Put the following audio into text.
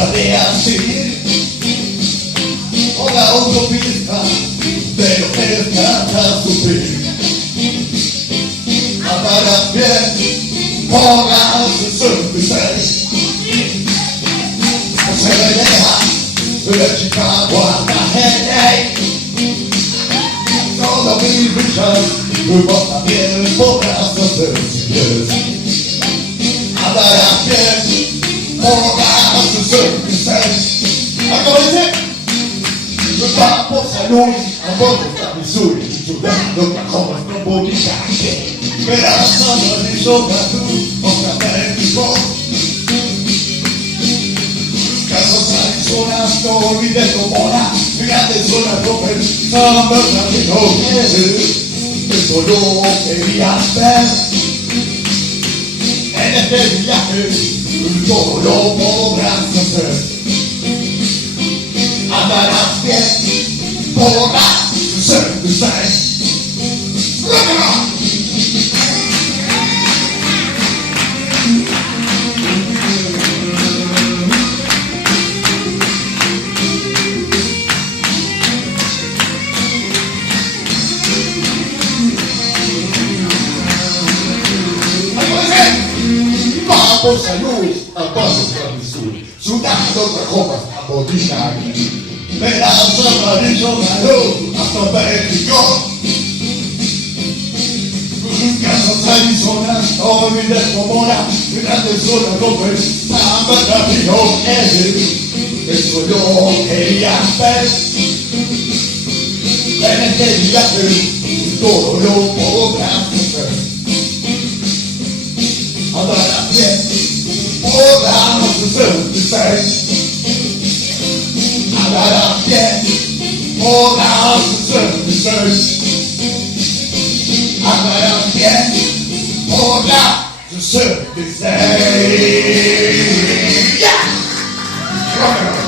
traté así por la autopista, pero te encanta sufrir. Andarás bien por la 66. Se me deja de Chicago hasta L.A. Solo mis bichas, vos también podrás hacer si quieres. Andarás bien por la 66. ¿Cómo dice? Vamos a Luis, a Bogotá, Missouri, sudando Oklahoma, con boquillaje. Verás a Arizona, tú, otra México. Casas Arizona, no olvides tu mora. Grandes zonas rojas, San Bernardino, eso lo querías ver. En este viaje, todo lo podrás hacer. Andarás bien por la 66. Vamos a Luis, a Bogotá, Missouri, sudando Oklahoma, a Bolivia. Verás amarillo gallo hasta México. Casas Arizona, no olvides Pomona. Grandes zonas rojas, San Bernardino, eso yo quería ver. En este viaje, todo lo podrás hacer. Andarás bien por la 66. Andarás bien por la 66. Andarás bien por la 66. Yeah.